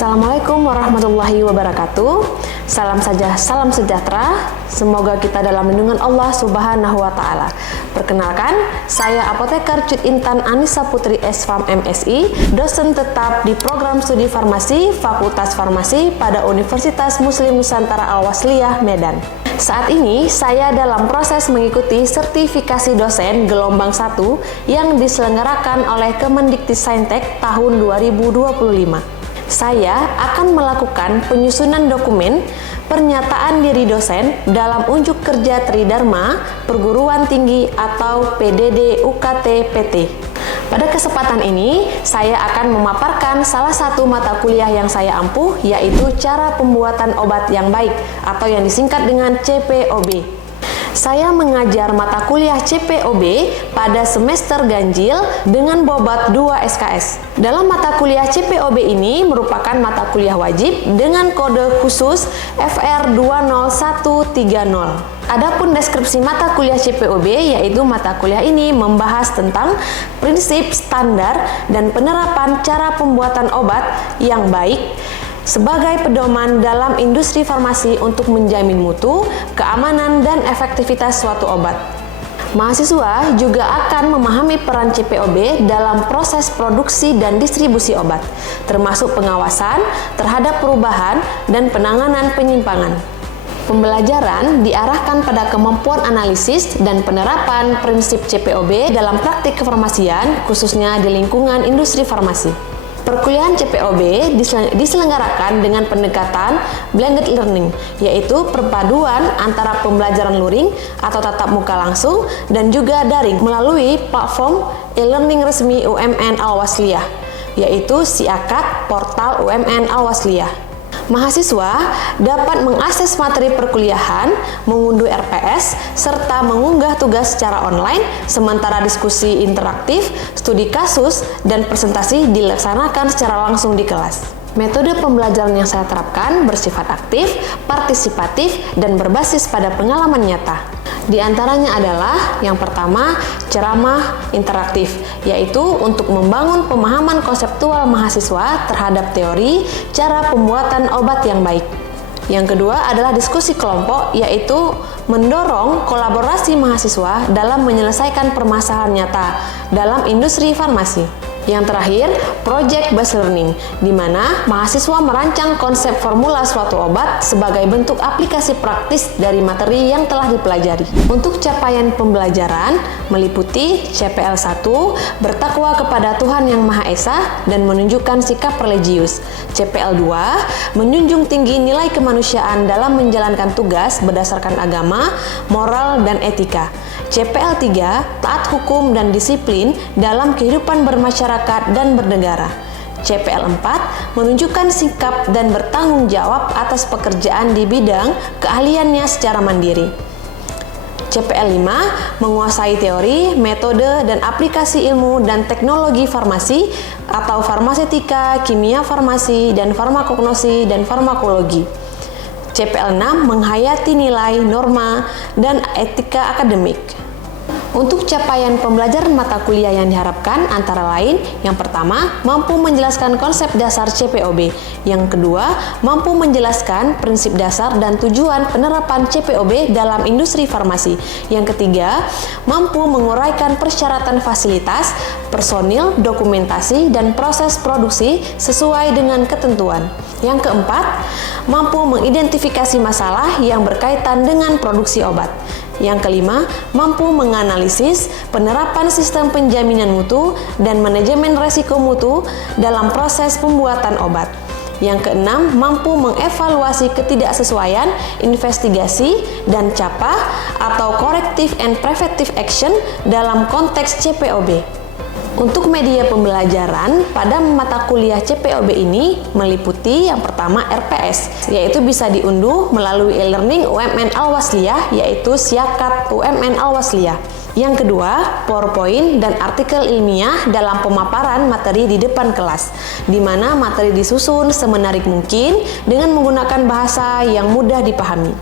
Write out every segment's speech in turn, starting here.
Assalamualaikum warahmatullahi wabarakatuh. Salam sejahtera. Semoga kita dalam lindungan Allah Subhanahu wa Ta'ala. Perkenalkan, saya Apoteker Cut Intan Anissa Putri S.Farm MSI, dosen tetap di program studi farmasi Fakultas Farmasi pada Universitas Muslim Nusantara Al-Wasliyah, Medan. Saat ini, saya dalam proses mengikuti sertifikasi dosen gelombang 1 yang diselenggarakan oleh Kemendikbudristek tahun 2025. Saya akan melakukan penyusunan dokumen pernyataan diri dosen dalam unjuk kerja Tridharma Perguruan Tinggi atau PDD UKT PT. Pada kesempatan ini, saya akan memaparkan salah satu mata kuliah yang saya ampuh, yaitu cara pembuatan obat yang baik atau yang disingkat dengan CPOB. Saya mengajar mata kuliah CPOB pada semester ganjil dengan bobot 2 SKS. Dalam mata kuliah CPOB ini merupakan mata kuliah wajib dengan kode khusus FR20130. Adapun deskripsi mata kuliah CPOB, yaitu mata kuliah ini membahas tentang prinsip, standar, dan penerapan cara pembuatan obat yang baik sebagai pedoman dalam industri farmasi untuk menjamin mutu, keamanan, dan efektivitas suatu obat. Mahasiswa juga akan memahami peran CPOB dalam proses produksi dan distribusi obat, termasuk pengawasan terhadap perubahan dan penanganan penyimpangan. Pembelajaran diarahkan pada kemampuan analisis dan penerapan prinsip CPOB dalam praktik kefarmasian, khususnya di lingkungan industri farmasi. Perkuliahan CPOB diselenggarakan dengan pendekatan blended learning, yaitu perpaduan antara pembelajaran luring atau tatap muka langsung dan juga daring melalui platform e-learning resmi UMN Al-Wasliyah, yaitu SIAKAT Portal UMN Al-Wasliyah. Mahasiswa dapat mengakses materi perkuliahan, mengunduh RPS, serta mengunggah tugas secara online, sementara diskusi interaktif, studi kasus, dan presentasi dilaksanakan secara langsung di kelas. Metode pembelajaran yang saya terapkan bersifat aktif, partisipatif, dan berbasis pada pengalaman nyata. Di antaranya adalah yang pertama, ceramah interaktif, yaitu untuk membangun pemahaman konseptual mahasiswa terhadap teori cara pembuatan obat yang baik. Yang kedua adalah diskusi kelompok, yaitu mendorong kolaborasi mahasiswa dalam menyelesaikan permasalahan nyata dalam industri farmasi. Yang terakhir, project based learning, di mana mahasiswa merancang konsep formula suatu obat sebagai bentuk aplikasi praktis dari materi yang telah dipelajari. Untuk capaian pembelajaran meliputi CPL 1, bertakwa kepada Tuhan Yang Maha Esa dan menunjukkan sikap religius. CPL 2, menjunjung tinggi nilai kemanusiaan dalam menjalankan tugas berdasarkan agama, moral, dan etika. CPL 3, taat hukum dan disiplin dalam kehidupan bermasyarakat dan bernegara. CPL 4, menunjukkan sikap dan bertanggung jawab atas pekerjaan di bidang keahliannya secara mandiri. CPL 5, menguasai teori, metode, dan aplikasi ilmu dan teknologi farmasi atau farmasetika, kimia farmasi, dan farmakognosi dan farmakologi. CPL 6, menghayati nilai, norma, dan etika akademik. Untuk capaian pembelajaran mata kuliah yang diharapkan antara lain, yang pertama, mampu menjelaskan konsep dasar CPOB. Yang kedua, mampu menjelaskan prinsip dasar dan tujuan penerapan CPOB dalam industri farmasi. Yang ketiga, mampu menguraikan persyaratan fasilitas, personil, dokumentasi, dan proses produksi sesuai dengan ketentuan. Yang keempat, mampu mengidentifikasi masalah yang berkaitan dengan produksi obat. Yang kelima, mampu menganalisis penerapan sistem penjaminan mutu dan manajemen resiko mutu dalam proses pembuatan obat. Yang keenam, mampu mengevaluasi ketidaksesuaian, investigasi, dan CAPA atau Corrective and Preventive Action dalam konteks CPOB. Untuk media pembelajaran pada mata kuliah CPOB ini meliputi yang pertama RPS, yaitu bisa diunduh melalui e-learning UMN Al-Wasliyah, yaitu SIAKAT UMN Al-Wasliyah. Yang kedua, PowerPoint dan artikel ilmiah dalam pemaparan materi di depan kelas, di mana materi disusun semenarik mungkin dengan menggunakan bahasa yang mudah dipahami.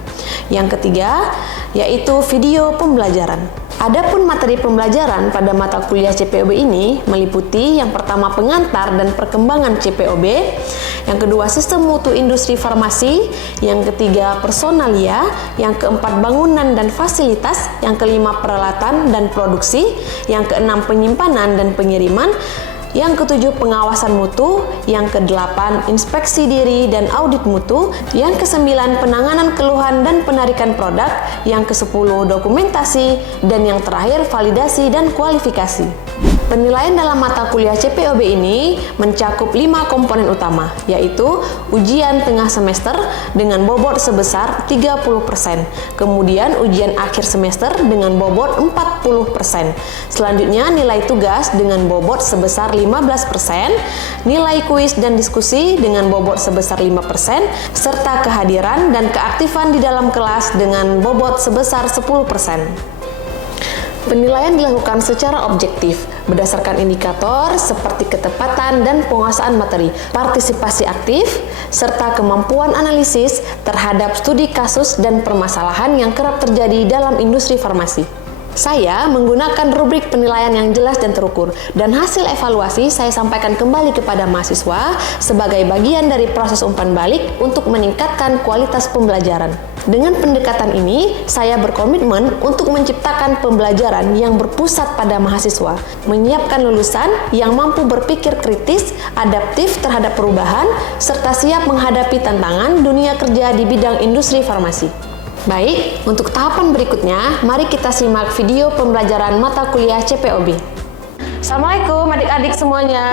Yang ketiga, yaitu video pembelajaran. Adapun materi pembelajaran pada mata kuliah CPOB ini meliputi yang pertama pengantar dan perkembangan CPOB, yang kedua sistem mutu industri farmasi, yang ketiga personalia, yang keempat bangunan dan fasilitas, yang kelima peralatan dan produksi, yang keenam penyimpanan dan pengiriman, yang ketujuh pengawasan mutu, yang kedelapan inspeksi diri dan audit mutu, yang kesembilan penanganan keluhan dan penarikan produk, yang kesepuluh dokumentasi, dan yang terakhir validasi dan kualifikasi. Penilaian dalam mata kuliah CPOB ini mencakup 5 komponen utama, yaitu ujian tengah semester dengan bobot sebesar 30%, kemudian ujian akhir semester dengan bobot 40%, selanjutnya nilai tugas dengan bobot sebesar 15%, nilai kuis dan diskusi dengan bobot sebesar 5%, serta kehadiran dan keaktifan di dalam kelas dengan bobot sebesar 10%. Penilaian dilakukan secara objektif, berdasarkan indikator seperti ketepatan dan penguasaan materi, partisipasi aktif, serta kemampuan analisis terhadap studi kasus dan permasalahan yang kerap terjadi dalam industri farmasi. Saya menggunakan rubrik penilaian yang jelas dan terukur, dan hasil evaluasi saya sampaikan kembali kepada mahasiswa sebagai bagian dari proses umpan balik untuk meningkatkan kualitas pembelajaran. Dengan pendekatan ini, saya berkomitmen untuk menciptakan pembelajaran yang berpusat pada mahasiswa, menyiapkan lulusan yang mampu berpikir kritis, adaptif terhadap perubahan, serta siap menghadapi tantangan dunia kerja di bidang industri farmasi. Baik, untuk tahapan berikutnya, mari kita simak video pembelajaran mata kuliah CPOB. Assalamualaikum adik-adik semuanya.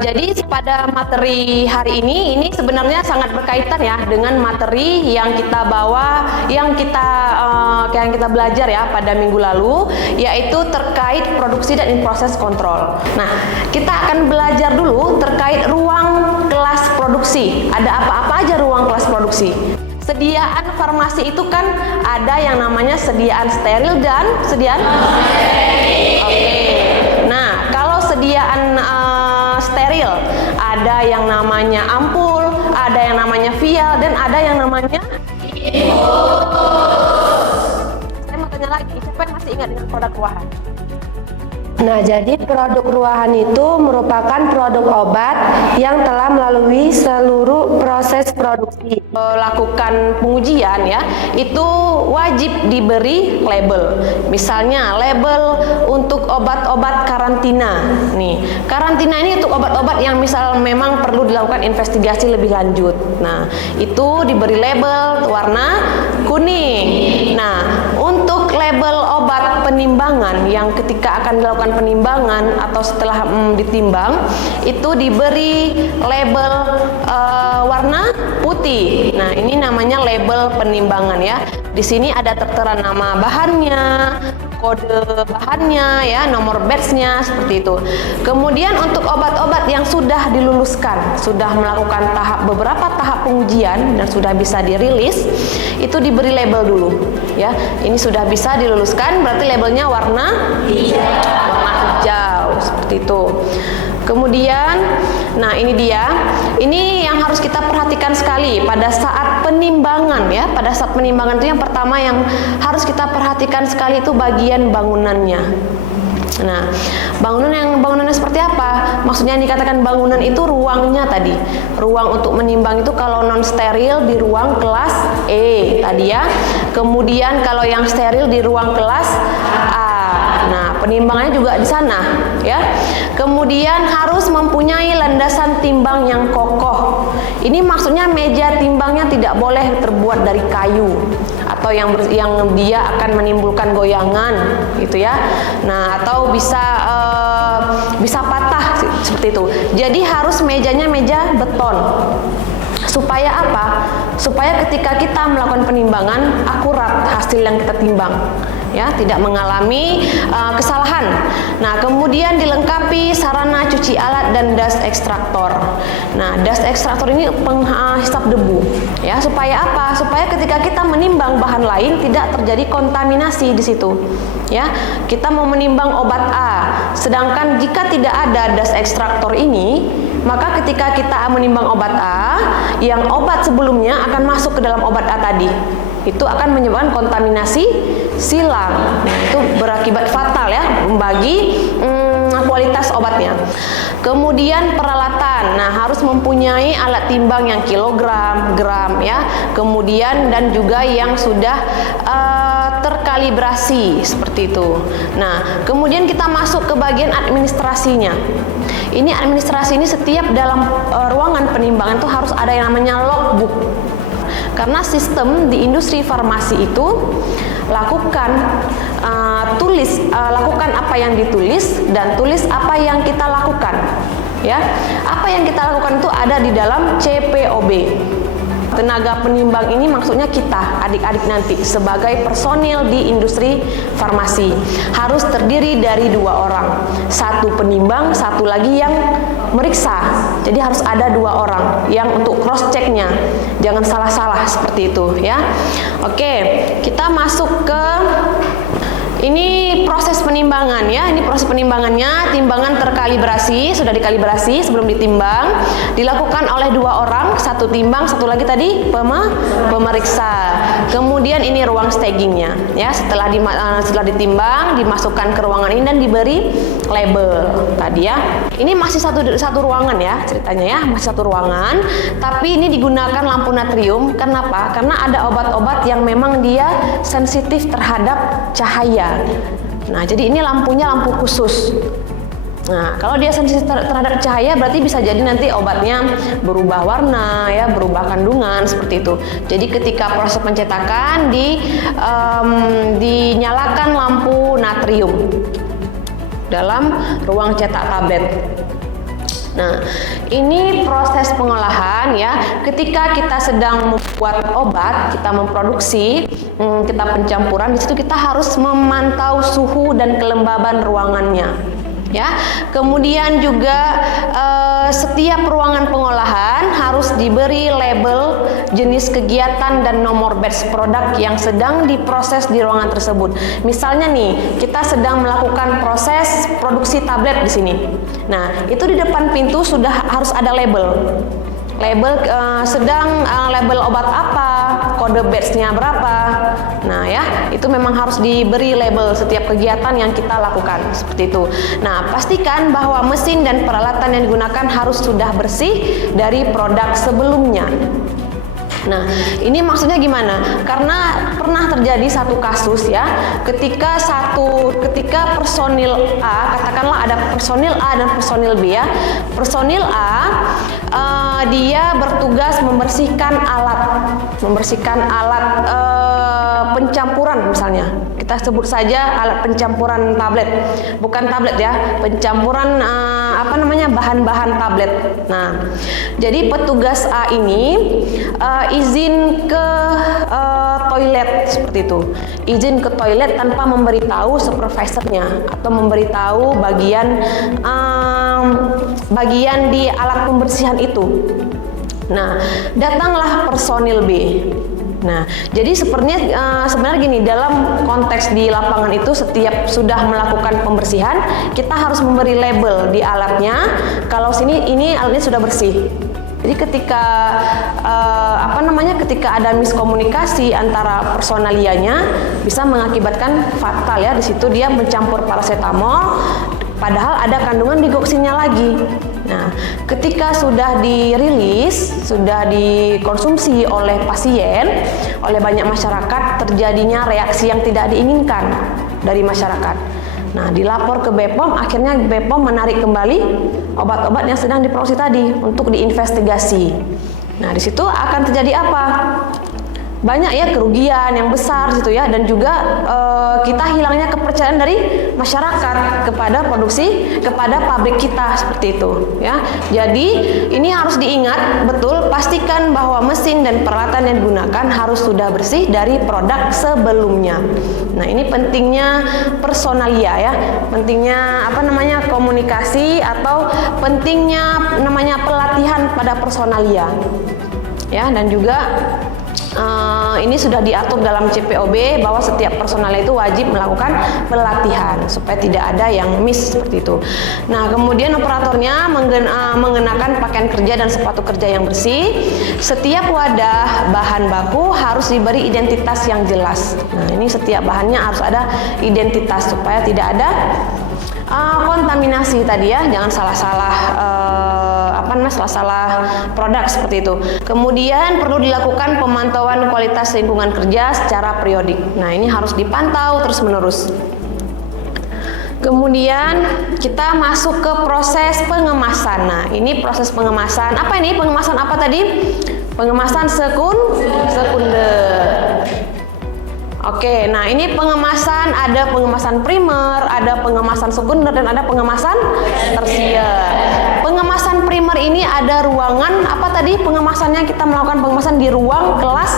Jadi pada materi hari ini sebenarnya sangat berkaitan ya dengan materi yang kita bawa, yang kita belajar ya pada minggu lalu, yaitu terkait produksi dan proses kontrol. Nah, kita akan belajar dulu terkait ruang kelas produksi. Ada apa-apa aja ruang kelas produksi? Sediaan farmasi itu kan ada yang namanya sediaan steril dan sediaan steril. Oke. Nah, kalau sediaan steril ada yang namanya ampul, ada yang namanya vial, dan ada yang namanya Saya mau tanya lagi, siapa yang masih ingat dengan produk ruahan? Nah, jadi produk ruahan itu merupakan produk obat yang telah melalui seluruh proses produksi. Lakukan pengujian ya, itu wajib diberi label. Misalnya label untuk obat-obat karantina. Nih, karantina ini untuk obat-obat yang misal memang perlu dilakukan investigasi lebih lanjut. Nah, itu diberi label warna kuning. Nah, untuk label obat penimbangan yang ketika akan dilakukan penimbangan atau setelah ditimbang itu diberi label warna putih. Nah, ini namanya label penimbangan ya. Di sini ada tertera nama bahannya, kode bahannya ya, nomor batch-nya seperti itu. Kemudian untuk obat-obat yang sudah diluluskan, sudah melakukan beberapa tahap pengujian dan sudah bisa dirilis, itu diberi label dulu ya. Ini sudah bisa diluluskan, berarti labelnya warna hijau seperti itu. Kemudian, nah ini dia. Ini yang harus kita perhatikan sekali pada saat penimbangan ya. Pada saat penimbangan itu yang pertama yang harus kita perhatikan sekali itu bagian bangunannya. Nah, bangunannya seperti apa? Maksudnya yang dikatakan bangunan itu ruangnya tadi. Ruang untuk menimbang itu kalau non steril di ruang kelas E tadi ya. Kemudian kalau yang steril di ruang kelas A. Nah, penimbangannya juga di sana ya. Kemudian harus mempunyai landasan timbang yang kokoh. Ini maksudnya meja timbangnya tidak boleh terbuat dari kayu atau yang dia akan menimbulkan goyangan gitu ya. Nah, atau bisa patah seperti itu. Jadi harus mejanya meja beton. Supaya apa? supaya ketika kita melakukan penimbangan akurat hasil yang kita timbang, ya, tidak mengalami kesalahan. Nah, kemudian dilengkapi sarana cuci alat dan dust extractor. Nah, dust extractor ini penghisap debu, ya, supaya apa? Supaya ketika kita menimbang bahan lain tidak terjadi kontaminasi di situ. Ya, kita mau menimbang obat A, sedangkan jika tidak ada dust extractor ini, maka ketika kita menimbang obat A, yang obat sebelumnya akan masuk ke dalam obat A tadi. Itu akan menyebabkan kontaminasi silang. Nah, itu berakibat fatal ya bagi kualitas obatnya. Kemudian peralatan, nah harus mempunyai alat timbang yang kilogram, gram ya. Kemudian dan juga yang sudah terkalibrasi seperti itu. Nah, kemudian kita masuk ke bagian administrasinya. Ini administrasi ini setiap dalam ruangan penimbangan itu harus ada yang namanya logbook. Karena sistem di industri farmasi itu lakukan lakukan apa yang ditulis dan tulis apa yang kita lakukan, ya. Apa yang kita lakukan itu ada di dalam CPOB. Tenaga penimbang ini maksudnya kita, adik-adik nanti sebagai personil di industri farmasi harus terdiri dari 2 orang, satu penimbang, satu lagi yang meriksa. Jadi harus ada 2 orang yang untuk cross checknya, jangan salah-salah seperti itu ya. Oke, kita masuk ke ini proses penimbangan ya. Ini proses penimbangannya, timbangan terkalibrasi, sudah dikalibrasi sebelum ditimbang, dilakukan oleh 2 orang, satu timbang, satu lagi tadi pemeriksa. Kemudian ini ruang stagingnya ya. Setelah ditimbang, dimasukkan ke ruangan ini dan diberi label tadi ya. Ini masih satu ruangan ya ceritanya ya, masih satu ruangan, tapi ini digunakan lampu natrium. Kenapa? Karena ada obat-obat yang memang dia sensitif terhadap cahaya. Nah, jadi ini lampunya lampu khusus. Nah, kalau dia sensitif terhadap cahaya berarti bisa jadi nanti obatnya berubah warna ya, berubah kandungan seperti itu. Jadi ketika proses pencetakan dinyalakan lampu natrium dalam ruang cetak tablet. Nah, ini proses pengolahan ya. Ketika kita sedang membuat obat, kita memproduksi, kita pencampuran, di situ kita harus memantau suhu dan kelembaban ruangannya. Ya, kemudian juga setiap ruangan pengolahan harus diberi label jenis kegiatan dan nomor batch produk yang sedang diproses di ruangan tersebut. Misalnya nih, kita sedang melakukan proses produksi tablet di sini. Nah, itu di depan pintu sudah harus ada label. Label label obat apa, kode batch-nya berapa. Nah ya, itu memang harus diberi label setiap kegiatan yang kita lakukan seperti itu. Nah, pastikan bahwa mesin dan peralatan yang digunakan harus sudah bersih dari produk sebelumnya. Nah, ini maksudnya gimana? Karena pernah terjadi satu kasus ya, ketika personil A, katakanlah ada personil A dan personil B ya. Personil A dia bertugas membersihkan alat pencampuran misalnya. Kita sebut saja alat pencampuran tablet, bukan tablet ya, pencampuran bahan-bahan tablet. Nah, jadi petugas A ini izin ke toilet seperti itu, izin ke toilet tanpa memberitahu supervisornya atau memberitahu bagian di alat pembersihan itu. Nah, datanglah personil B. Nah, jadi sebenarnya gini, dalam konteks di lapangan itu setiap sudah melakukan pembersihan, kita harus memberi label di alatnya. Kalau ini alatnya sudah bersih. Jadi ketika ketika ada miskomunikasi antara personalianya bisa mengakibatkan fatal ya. Di situ dia mencampur paracetamol, padahal ada kandungan digoksinnya lagi. Nah, ketika sudah dirilis, sudah dikonsumsi oleh pasien, oleh banyak masyarakat, terjadinya reaksi yang tidak diinginkan dari masyarakat. Nah, dilapor ke BPOM, akhirnya BPOM menarik kembali obat-obat yang sedang diproduksi tadi untuk diinvestigasi. Nah, di situ akan terjadi apa? banyak ya kerugian yang besar gitu ya, dan juga kita hilangnya kepercayaan dari masyarakat kepada pabrik kita seperti itu ya. Jadi ini harus diingat betul, pastikan bahwa mesin dan peralatan yang digunakan harus sudah bersih dari produk sebelumnya. Nah, ini pentingnya personalia ya, pentingnya komunikasi, atau pentingnya namanya pelatihan pada personalia ya. Dan juga ini sudah diatur dalam CPOB bahwa setiap personalia itu wajib melakukan pelatihan supaya tidak ada yang miss seperti itu. Nah, kemudian operatornya mengenakan pakaian kerja dan sepatu kerja yang bersih. Setiap wadah bahan baku harus diberi identitas yang jelas. Nah, ini setiap bahannya harus ada identitas supaya tidak ada kontaminasi tadi ya, jangan salah-salah produk seperti itu. Kemudian perlu dilakukan pemantauan kualitas lingkungan kerja secara periodik. Nah, ini harus dipantau terus-menerus. Kemudian kita masuk ke proses pengemasan. Nah, ini proses pengemasan. Apa ini? Pengemasan apa tadi? Pengemasan sekunder. Oke, nah ini pengemasan, ada pengemasan primer, ada pengemasan sekunder, dan ada pengemasan tersier. Pengemasan primer ini ada ruangan, apa tadi pengemasannya? Kita melakukan pengemasan di ruang kelas,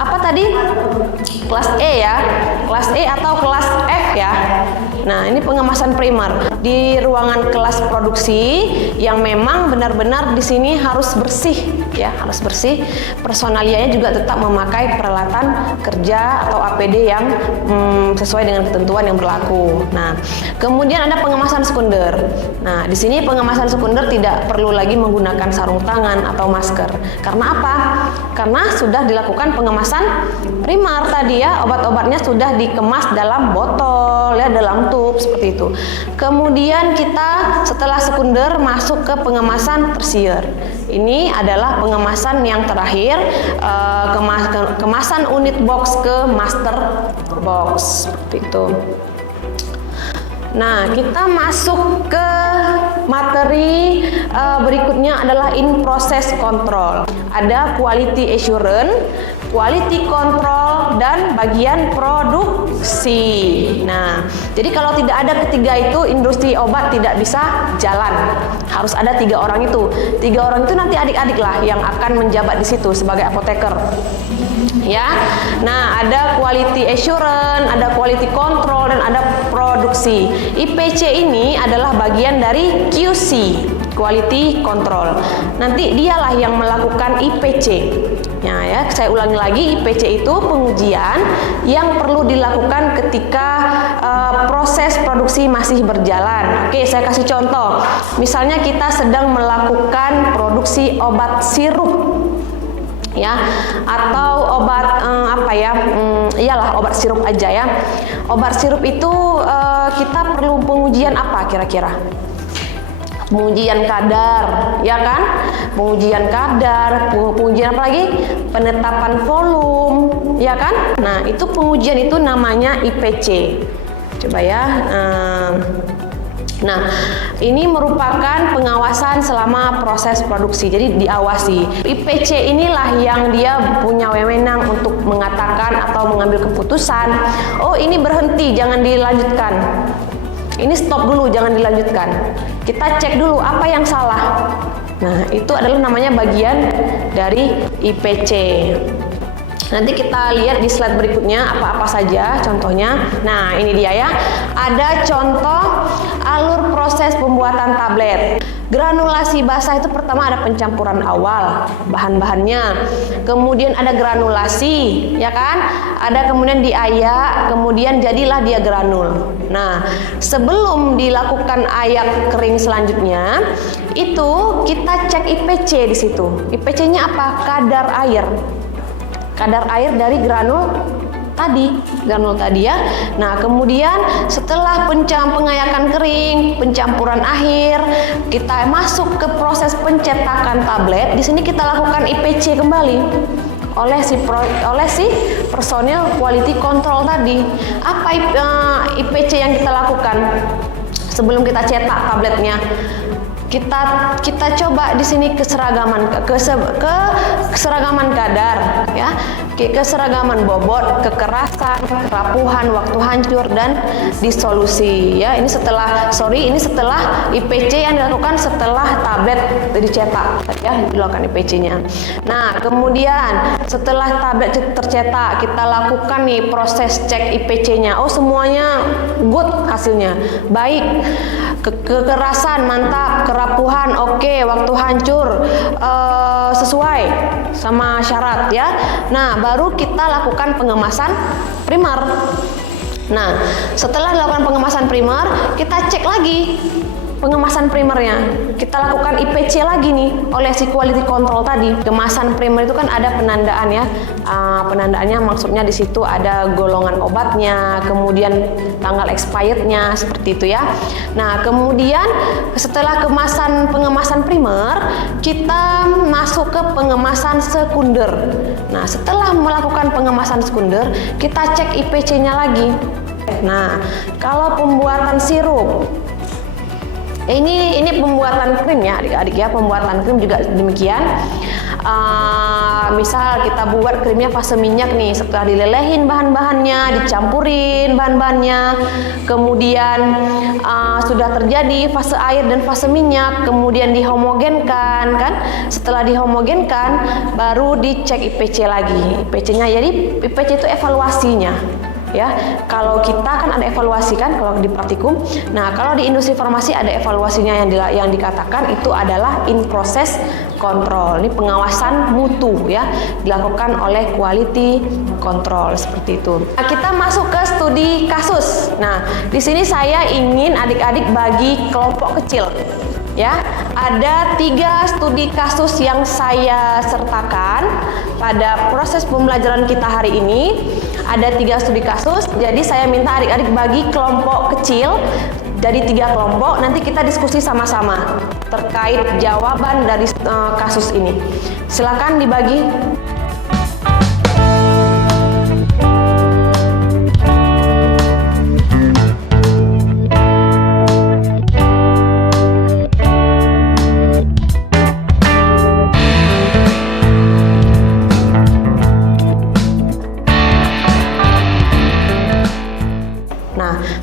apa tadi? Kelas E ya, kelas E atau kelas F ya. Nah, ini pengemasan primer di ruangan kelas produksi yang memang benar-benar di sini harus bersih ya, harus bersih. Personalianya juga tetap memakai peralatan kerja atau APD yang sesuai dengan ketentuan yang berlaku. Nah, kemudian ada pengemasan sekunder. Nah, di sini pengemasan sekunder tidak perlu lagi menggunakan sarung tangan atau masker. Karena apa? Karena sudah dilakukan pengemasan primer tadi ya, obat-obatnya sudah dikemas dalam botol ya, dalam tube seperti itu. Kemudian kita setelah sekunder masuk ke pengemasan tersier. Ini adalah pengemasan yang terakhir, kemasan unit box ke master box seperti itu. Nah, kita masuk ke materi berikutnya adalah in process control. Ada quality assurance, quality control, dan bagian produksi. Nah, jadi kalau tidak ada ketiga itu, industri obat tidak bisa jalan. Harus ada 3 orang itu. 3 orang itu nanti adik-adik lah yang akan menjabat di situ sebagai apoteker. Ya, nah ada quality assurance, ada quality control, dan ada produksi. IPC ini adalah bagian dari QC, quality control. Nanti dialah yang melakukan IPC. Ya, saya ulangi lagi, IPC itu pengujian yang perlu dilakukan ketika proses produksi masih berjalan. Oke, saya kasih contoh. Misalnya kita sedang melakukan produksi obat sirup. Ya, atau obat iyalah obat sirup aja ya. Obat sirup itu kita perlu pengujian apa kira-kira? Pengujian kadar, ya kan? Pengujian kadar, pengujian apa lagi? Penetapan volume, ya kan? Nah, itu pengujian itu namanya IPC. Coba ya. Nah, ini merupakan pengawasan selama proses produksi, jadi diawasi. IPC inilah yang dia punya wewenang untuk mengatakan atau mengambil keputusan, oh ini berhenti, jangan dilanjutkan. Ini stop dulu, jangan dilanjutkan. Kita cek dulu apa yang salah. Nah, itu adalah namanya bagian dari IPC. Nanti kita lihat di slide berikutnya apa-apa saja contohnya. Nah, ini dia ya. Ada contoh alur proses pembuatan tablet. Granulasi basah itu pertama ada pencampuran awal bahan-bahannya. Kemudian ada granulasi, ya kan? Ada kemudian diayak, kemudian jadilah dia granul. Nah, sebelum dilakukan ayak kering selanjutnya, itu kita cek IPC di situ. IPC-nya apa? Kadar air. Kadar air dari granul tadi ya. Nah, kemudian setelah pengayakan kering, pencampuran akhir, kita masuk ke proses pencetakan tablet. Di sini kita lakukan IPC kembali oleh si personil quality control tadi. Apa IPC yang kita lakukan sebelum kita cetak tabletnya? kita coba di sini keseragaman keseragaman kadar ya, keseragaman bobot, kekerasan, kerapuhan, waktu hancur dan disolusi ya. Ini setelah IPC yang dilakukan setelah tablet dicetak ya, dilakukan IPC-nya. Nah, kemudian setelah tablet tercetak kita lakukan nih proses cek IPC-nya. Oh, semuanya good hasilnya. Baik. Kekerasan mantap, kerapuhan oke, waktu hancur sesuai sama syarat ya. Nah, baru kita lakukan pengemasan primer. Nah, setelah dilakukan pengemasan primer, kita cek lagi pengemasan primernya. Kita lakukan IPC lagi nih oleh si quality control tadi. Kemasan primer itu kan ada penandaan ya. Penandaannya maksudnya di situ ada golongan obatnya, kemudian tanggal expirednya seperti itu ya. Nah, kemudian setelah pengemasan primer, kita masuk ke pengemasan sekunder. Nah, setelah melakukan pengemasan sekunder, kita cek IPC-nya lagi. Nah, kalau pembuatan sirup, ini pembuatan krim ya adik-adik ya, pembuatan krim juga demikian. Misal kita buat krimnya fase minyak nih, setelah dilelehin bahan-bahannya, dicampurin bahan-bahannya, kemudian sudah terjadi fase air dan fase minyak, kemudian dihomogenkan kan. Setelah dihomogenkan baru dicek IPC lagi. IPC-nya, jadi IPC itu evaluasinya. Ya, kalau kita kan ada evaluasi kan kalau di praktikum. Nah, kalau di industri farmasi ada evaluasinya yang dikatakan itu adalah in process control. Ini pengawasan mutu ya, dilakukan oleh quality control seperti itu. Nah, kita masuk ke studi kasus. Nah, di sini saya ingin adik-adik bagi kelompok kecil. Ya, ada 3 studi kasus yang saya sertakan pada proses pembelajaran kita hari ini. Ada 3 studi kasus, jadi saya minta adik-adik bagi kelompok kecil jadi 3 kelompok, nanti kita diskusi sama-sama terkait jawaban dari kasus ini. Silakan dibagi.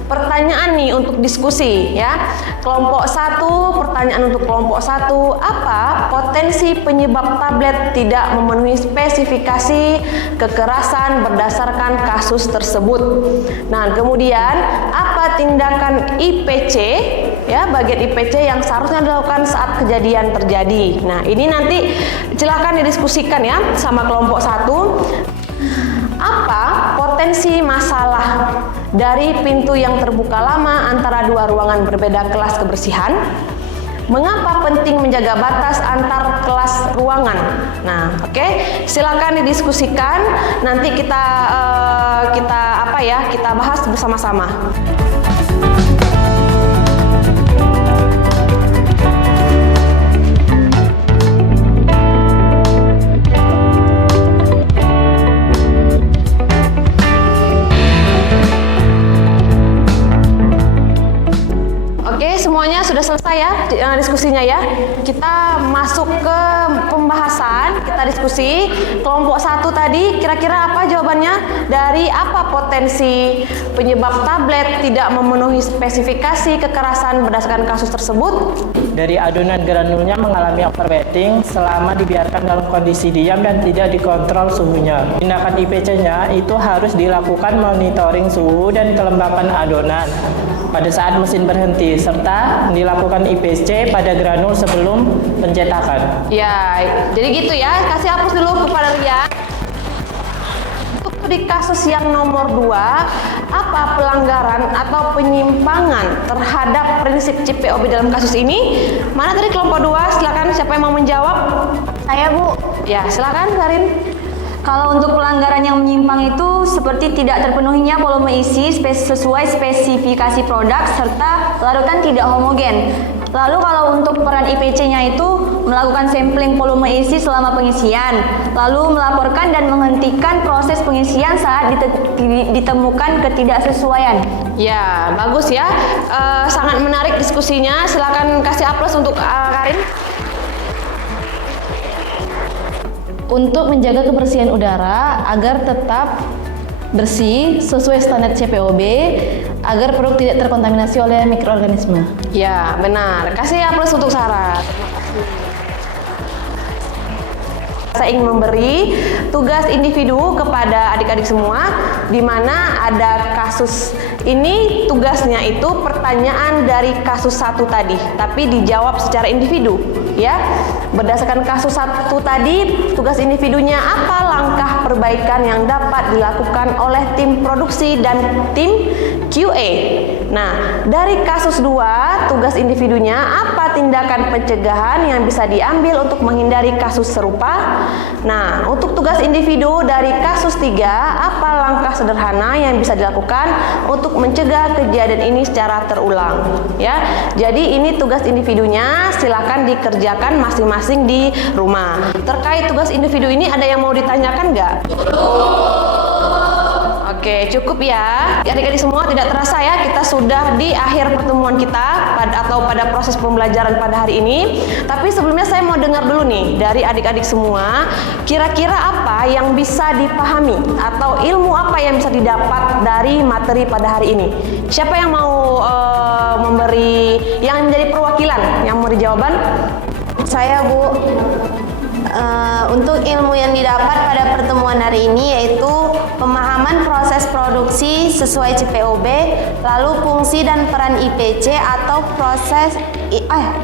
Pertanyaan nih untuk diskusi ya. Kelompok 1, pertanyaan untuk kelompok 1, apa potensi penyebab tablet tidak memenuhi spesifikasi kekerasan berdasarkan kasus tersebut? Nah, kemudian apa tindakan IPC ya, bagian IPC yang seharusnya dilakukan saat kejadian terjadi? Nah, ini nanti silakan didiskusikan ya sama kelompok 1. Apa potensi masalah dari pintu yang terbuka lama antara 2 ruangan berbeda kelas kebersihan? Mengapa penting menjaga batas antar kelas ruangan? Nah, oke, silakan didiskusikan. Nanti kita bahas bersama-sama. Semuanya sudah selesai ya diskusinya ya. Kita masuk ke pembahasan, kita diskusi. Kelompok 1 tadi kira-kira apa jawabannya? Dari apa potensi penyebab tablet tidak memenuhi spesifikasi kekerasan berdasarkan kasus tersebut? Dari adonan granulnya mengalami overwetting selama dibiarkan dalam kondisi diam dan tidak dikontrol suhunya. Tindakan IPC-nya itu harus dilakukan monitoring suhu dan kelembapan adonan pada saat mesin berhenti, serta dilakukan IPC pada granul sebelum pencetakan. Ya, jadi gitu ya. Kasih hapus dulu kepada Rian. Untuk di kasus yang nomor 2, apa pelanggaran atau penyimpangan terhadap prinsip CPOB dalam kasus ini? Mana tadi kelompok 2? Silakan, siapa yang mau menjawab? Saya, Bu. Ya, silakan Karin. Kalau untuk pelanggaran yang menyimpang itu seperti tidak terpenuhinya volume isi sesuai spesifikasi produk serta larutan tidak homogen. Lalu kalau untuk peran IPC-nya itu melakukan sampling volume isi selama pengisian, lalu melaporkan dan menghentikan proses pengisian saat ditemukan ketidaksesuaian. Ya, bagus ya. Sangat menarik diskusinya. Silakan kasih aplaus untuk Karin. Untuk menjaga kebersihan udara agar tetap bersih sesuai standar CPOB agar produk tidak terkontaminasi oleh mikroorganisme. Ya, benar. Kasih aplaus untuk Sarah. Saya ingin memberi tugas individu kepada adik-adik semua, di mana ada kasus ini. Tugasnya itu pertanyaan dari kasus 1 tadi, tapi dijawab secara individu, ya. Berdasarkan kasus 1 tadi, tugas individunya apa langkah perbaikan yang dapat dilakukan oleh tim produksi dan tim QA. Nah, dari kasus 2, tugas individunya apa tindakan pencegahan yang bisa diambil untuk menghindari kasus serupa. Nah, untuk tugas individu dari kasus 3, apa langkah sederhana yang bisa dilakukan untuk mencegah kejadian ini secara terulang, ya. Jadi ini tugas individunya, silakan dikerjakan masing-masing di rumah. Terkait tugas individu ini ada yang mau ditanyakan nggak? Oke, cukup ya. Adik-adik semua, tidak terasa ya, kita sudah di akhir pertemuan kita pada proses pembelajaran pada hari ini. Tapi sebelumnya saya mau dengar dulu nih dari adik-adik semua, kira-kira apa yang bisa dipahami atau ilmu apa yang bisa didapat dari materi pada hari ini? Siapa yang mau memberi, yang menjadi perwakilan, yang mau jawaban? Saya, Bu. Untuk ilmu yang didapat pada pertemuan hari ini yaitu pemahaman proses produksi sesuai CPOB, lalu fungsi dan peran IPC atau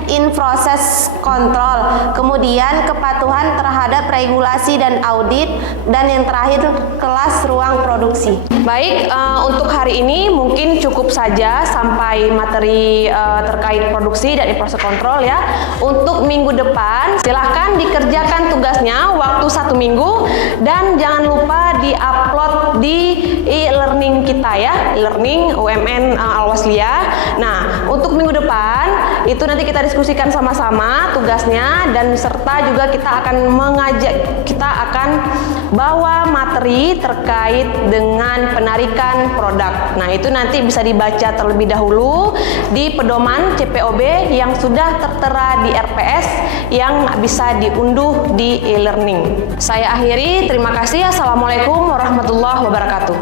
in process control, kemudian kepatuhan terhadap regulasi dan audit, dan yang terakhir kelas ruang produksi. Baik, untuk hari ini mungkin cukup saja sampai materi terkait produksi dan proses kontrol ya. Untuk minggu depan silahkan dikerjakan tugasnya waktu 1 minggu, dan jangan lupa di-upload di e-learning kita ya, e-learning UMN Al-Wasliyah. Nah, untuk minggu depan itu nanti kita diskusikan sama-sama tugasnya, dan serta juga kita akan bawa materi terkait dengan penarikan produk. Nah, itu nanti bisa dibaca terlebih dahulu di pedoman CPOB yang sudah tertera di RPS yang bisa diunduh di e-learning. Saya akhiri, terima kasih. Assalamualaikum warahmatullahi wabarakatuh.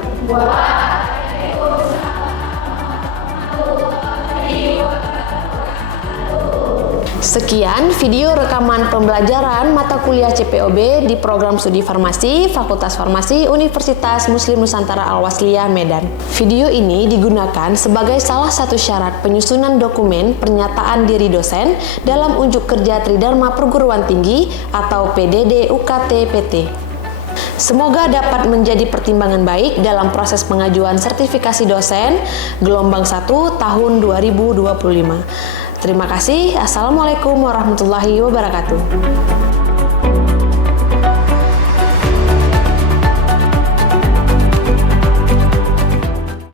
Sekian video rekaman pembelajaran mata kuliah CPOB di program studi farmasi Fakultas Farmasi Universitas Muslim Nusantara Al-Wasliyah Medan. Video ini digunakan sebagai salah satu syarat penyusunan dokumen pernyataan diri dosen dalam unjuk kerja Tridharma Perguruan Tinggi atau PDD UKT PT. Semoga dapat menjadi pertimbangan baik dalam proses pengajuan sertifikasi dosen gelombang 1 tahun 2025. Terima kasih. Assalamualaikum warahmatullahi wabarakatuh.